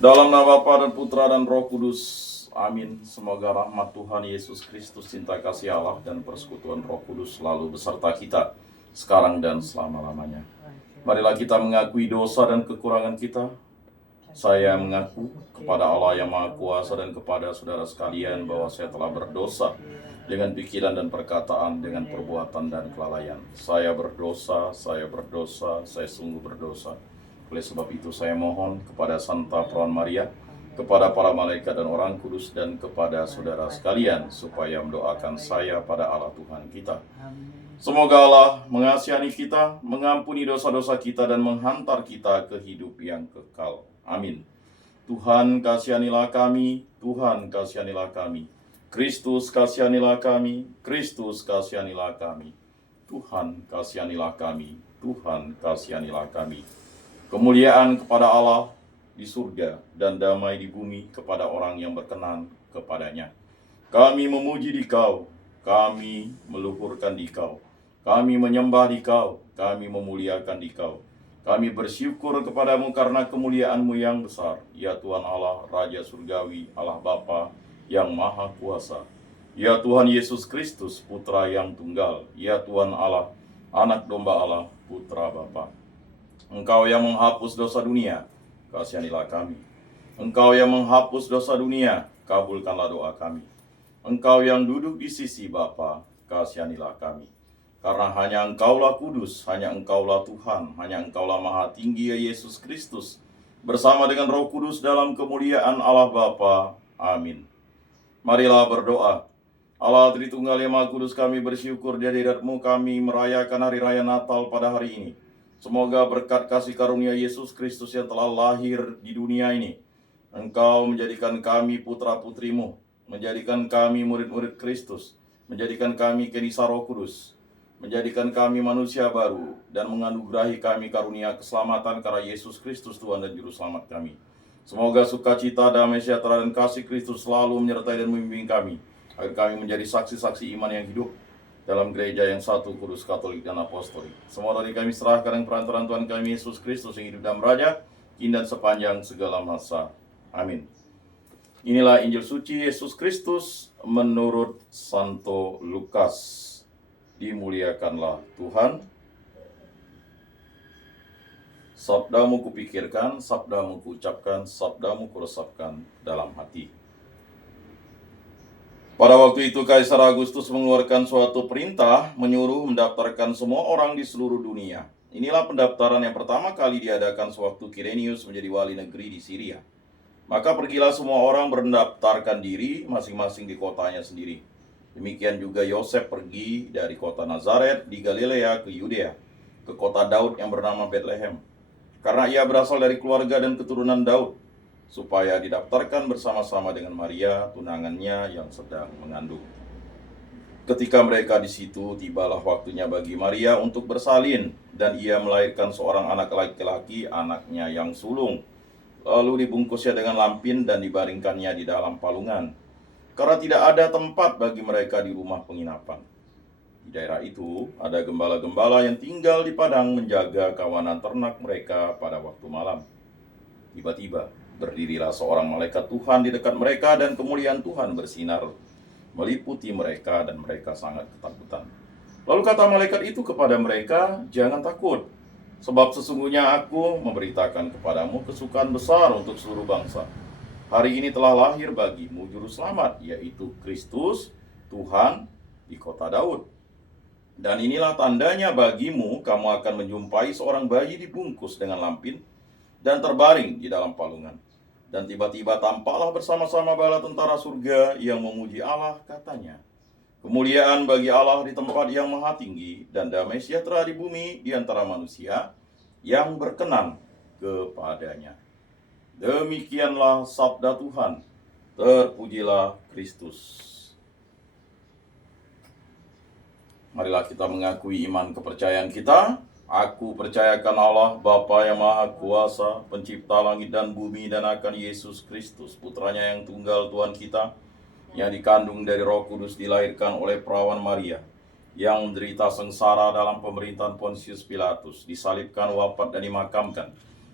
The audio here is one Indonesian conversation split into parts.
Dalam nama Bapa dan Putra dan Roh Kudus, amin. Semoga rahmat Tuhan Yesus Kristus, cinta kasih Allah, dan persekutuan Roh Kudus selalu beserta kita, sekarang dan selama-lamanya. Marilah kita mengakui dosa dan kekurangan kita. Saya mengaku kepada Allah yang Maha Kuasa dan kepada saudara sekalian bahwa saya telah berdosa dengan pikiran dan perkataan, dengan perbuatan dan kelalaian. Saya berdosa, saya sungguh berdosa. Oleh sebab itu saya mohon kepada Santa Perawan Maria, kepada para malaikat dan orang kudus, dan kepada saudara sekalian, supaya mendoakan saya pada Allah Tuhan kita. Semoga Allah mengasihani kita, mengampuni dosa-dosa kita, dan menghantar kita ke hidup yang kekal. Amin. Tuhan kasihanilah kami, Tuhan kasihanilah kami. Kristus kasihanilah kami, Kristus kasihanilah kami. Tuhan kasihanilah kami, Tuhan kasihanilah kami. Kemuliaan kepada Allah di surga dan damai di bumi kepada orang yang berkenan kepadanya. Kami memuji Dikau, kami meluhurkan Dikau, kami menyembah Dikau, kami memuliakan Dikau. Kami bersyukur kepadamu karena kemuliaan-Mu yang besar, ya Tuhan Allah, Raja Surgawi, Allah Bapa yang Maha Kuasa. Ya Tuhan Yesus Kristus, Putra yang tunggal, ya Tuhan Allah, Anak Domba Allah, Putra Bapa. Engkau yang menghapus dosa dunia, kasihanilah kami. Engkau yang menghapus dosa dunia, kabulkanlah doa kami. Engkau yang duduk di sisi Bapa, kasihanilah kami. Karena hanya Engkaulah kudus, hanya Engkaulah Tuhan, hanya Engkaulah Maha Tinggi, ya Yesus Kristus, bersama dengan Roh Kudus dalam kemuliaan Allah Bapa. Amin. Marilah berdoa. Allah Tritunggal yang Maha Kudus, kami bersyukur di hadirat-Mu kami merayakan hari raya Natal pada hari ini. Semoga berkat kasih karunia Yesus Kristus yang telah lahir di dunia ini, Engkau menjadikan kami putra-putrimu, menjadikan kami murid-murid Kristus, menjadikan kami kenisa Roh Kudus, menjadikan kami manusia baru, dan menganugerahi kami karunia keselamatan karena Yesus Kristus Tuhan dan Juru Selamat kami. Semoga sukacita, damai sejahtera, dan kasih Kristus selalu menyertai dan membimbing kami, agar kami menjadi saksi-saksi iman yang hidup dalam gereja yang satu, kudus, katolik, dan apostolik. Semua dari kami serahkan dengan perantaraan Tuhan kami Yesus Kristus yang hidup dan Raja, kini dan sepanjang segala masa. Amin. Inilah Injil suci Yesus Kristus menurut Santo Lukas. Dimuliakanlah Tuhan. Sabdamu kupikirkan, sabdamu kuucapkan, sabdamu kuresapkan dalam hati. Pada waktu itu Kaisar Agustus mengeluarkan suatu perintah menyuruh mendaftarkan semua orang di seluruh dunia. Inilah pendaftaran yang pertama kali diadakan sewaktu Kirenius menjadi wali negeri di Syria. Maka pergilah semua orang mendaftarkan diri masing-masing di kotanya sendiri. Demikian juga Yosef pergi dari kota Nazaret di Galilea ke Yudea, ke kota Daud yang bernama Betlehem, karena ia berasal dari keluarga dan keturunan Daud, supaya didaftarkan bersama-sama dengan Maria, tunangannya yang sedang mengandung. Ketika mereka di situ, tibalah waktunya bagi Maria untuk bersalin, dan ia melahirkan seorang anak laki-laki, anaknya yang sulung. Lalu dibungkusnya dengan lampin dan dibaringkannya di dalam palungan, karena tidak ada tempat bagi mereka di rumah penginapan. Di daerah itu ada gembala-gembala yang tinggal di padang menjaga kawanan ternak mereka pada waktu malam. Tiba-tiba berdirilah seorang malaikat Tuhan di dekat mereka, dan kemuliaan Tuhan bersinar meliputi mereka, dan mereka sangat ketakutan. Lalu kata malaikat itu kepada mereka, "Jangan takut, sebab sesungguhnya aku memberitakan kepadamu kesukaan besar untuk seluruh bangsa. Hari ini telah lahir bagimu Juru Selamat, yaitu Kristus, Tuhan di kota Daud. Dan inilah tandanya bagimu, kamu akan menjumpai seorang bayi dibungkus dengan lampin dan terbaring di dalam palungan." Dan tiba-tiba tampaklah bersama-sama bala tentara surga yang memuji Allah, katanya, "Kemuliaan bagi Allah di tempat yang maha tinggi, dan damai sejahtera di bumi di antara manusia yang berkenan kepadanya." Demikianlah sabda Tuhan. Terpujilah Kristus. Marilah kita mengakui iman kepercayaan kita. Aku percayakan Allah, Bapa yang Maha Kuasa, pencipta langit dan bumi, dan akan Yesus Kristus, putranya yang tunggal Tuhan kita, yang dikandung dari Roh Kudus, dilahirkan oleh perawan Maria, yang menderita sengsara dalam pemerintahan Pontius Pilatus, disalibkan, wafat, dan dimakamkan,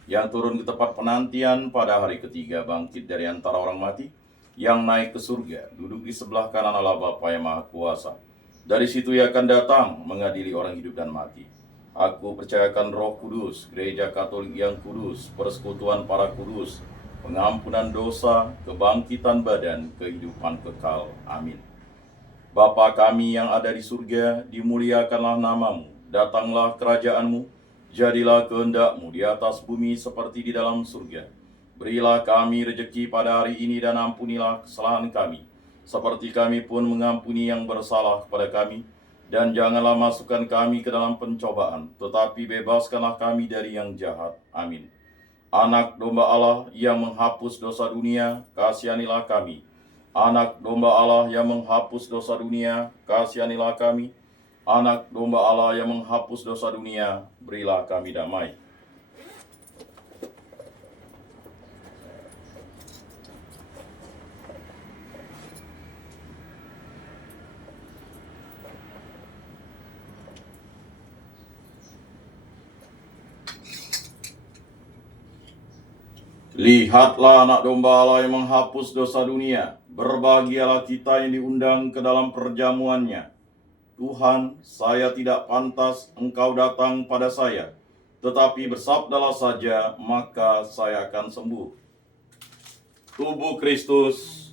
yang turun ke tempat penantian pada hari ketiga, bangkit dari antara orang mati, yang naik ke surga, duduk di sebelah kanan Allah Bapa yang Maha Kuasa. Dari situ Ia akan datang mengadili orang hidup dan mati. Aku percayakan Roh Kudus, Gereja Katolik yang kudus, persekutuan para kudus, pengampunan dosa, kebangkitan badan, kehidupan kekal. Amin. Bapa kami yang ada di surga, dimuliakanlah namamu, datanglah kerajaan-Mu, jadilah kehendak-Mu di atas bumi seperti di dalam surga. Berilah kami rejeki pada hari ini dan ampunilah kesalahan kami, seperti kami pun mengampuni yang bersalah kepada kami. Dan janganlah masukkan kami ke dalam pencobaan, tetapi bebaskanlah kami dari yang jahat. Amin. Anak domba Allah yang menghapus dosa dunia, kasihanilah kami. Anak domba Allah yang menghapus dosa dunia, kasihanilah kami. Anak domba Allah yang menghapus dosa dunia, berilah kami damai. Lihatlah anak domba Allah yang menghapus dosa dunia. Berbahagialah kita yang diundang ke dalam perjamuannya. Tuhan, saya tidak pantas Engkau datang pada saya, tetapi bersabdalah saja, maka saya akan sembuh. Tubuh Kristus.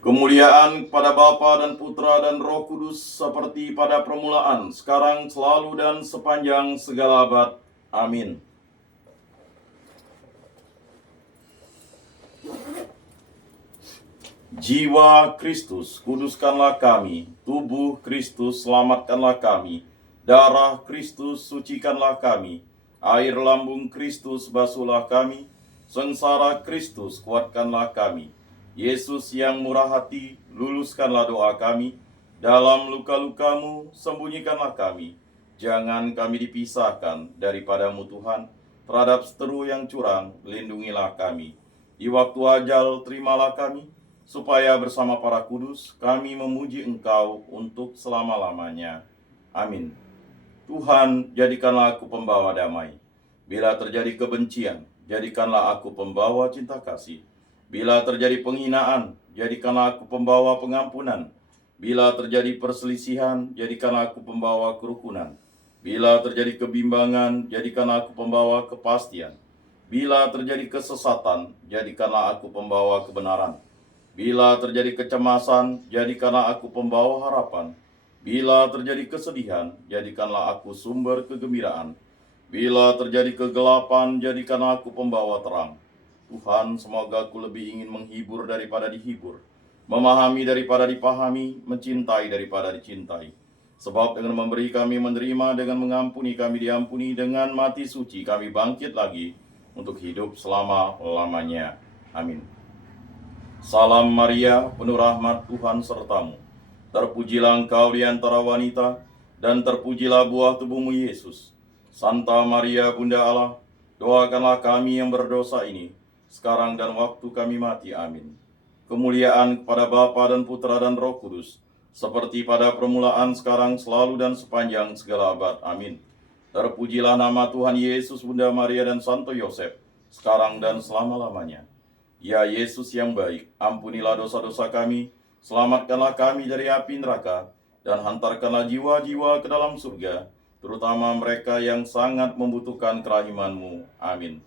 Kemuliaan kepada Bapa dan Putra dan Roh Kudus seperti pada permulaan, sekarang, selalu, dan sepanjang segala abad. Amin. Jiwa Kristus, kuduskanlah kami. Tubuh Kristus, selamatkanlah kami. Darah Kristus, sucikanlah kami. Air lambung Kristus, basuhlah kami. Sengsara Kristus, kuatkanlah kami. Yesus yang murah hati, luluskanlah doa kami. Dalam luka-lukamu, sembunyikanlah kami. Jangan kami dipisahkan daripada-Mu Tuhan. Terhadap seteru yang curang, lindungilah kami. Di waktu ajal, terimalah kami, supaya bersama para kudus, kami memuji Engkau untuk selama-lamanya. Amin. Tuhan, jadikanlah aku pembawa damai. Bila terjadi kebencian, jadikanlah aku pembawa cinta kasih. Bila terjadi penghinaan, jadikanlah aku pembawa pengampunan. Bila terjadi perselisihan, jadikanlah aku pembawa kerukunan. Bila terjadi kebimbangan, jadikanlah aku pembawa kepastian. Bila terjadi kesesatan, jadikanlah aku pembawa kebenaran. Bila terjadi kecemasan, jadikanlah aku pembawa harapan. Bila terjadi kesedihan, jadikanlah aku sumber kegembiraan. Bila terjadi kegelapan, jadikanlah aku pembawa terang. Tuhan, semoga aku lebih ingin menghibur daripada dihibur, memahami daripada dipahami, mencintai daripada dicintai. Sebab dengan memberi kami menerima, dengan mengampuni kami diampuni, dengan mati suci kami bangkit lagi untuk hidup selama-lamanya. Amin. Salam Maria, penuh rahmat, Tuhan sertamu. Terpujilah engkau di antara wanita, dan terpujilah buah tubuhmu Yesus. Santa Maria, Bunda Allah, doakanlah kami yang berdosa ini, sekarang dan waktu kami mati. Amin. Kemuliaan kepada Bapa dan Putra dan Roh Kudus, seperti pada permulaan, sekarang, selalu, dan sepanjang segala abad. Amin. Terpujilah nama Tuhan Yesus, Bunda Maria, dan Santo Yosef, sekarang dan selama-lamanya. Ya Yesus yang baik, ampunilah dosa-dosa kami, selamatkanlah kami dari api neraka, dan hantarkanlah jiwa-jiwa ke dalam surga, terutama mereka yang sangat membutuhkan kerahiman-Mu. Amin.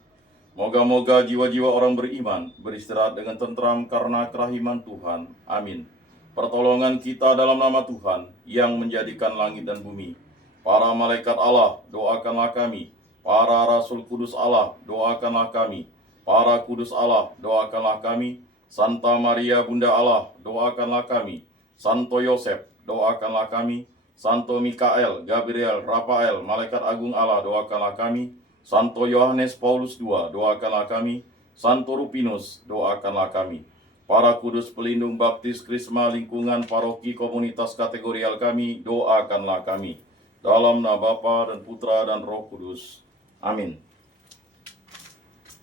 Moga-moga jiwa-jiwa orang beriman beristirahat dengan tentram karena kerahiman Tuhan. Amin. Pertolongan kita dalam nama Tuhan yang menjadikan langit dan bumi. Para malaikat Allah, doakanlah kami. Para rasul kudus Allah, doakanlah kami. Para kudus Allah, doakanlah kami. Santa Maria Bunda Allah, doakanlah kami. Santo Yosef, doakanlah kami. Santo Mikael, Gabriel, Rafael, malaikat agung Allah, doakanlah kami. Santo Yohanes Paulus II, doakanlah kami. Santo Rupinus, doakanlah kami. Para kudus pelindung baptis krisma lingkungan paroki komunitas kategorial kami, doakanlah kami. Dalam nama Bapa dan Putra dan Roh Kudus. Amin.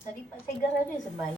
Tadi Pak Segar ada sembahyang.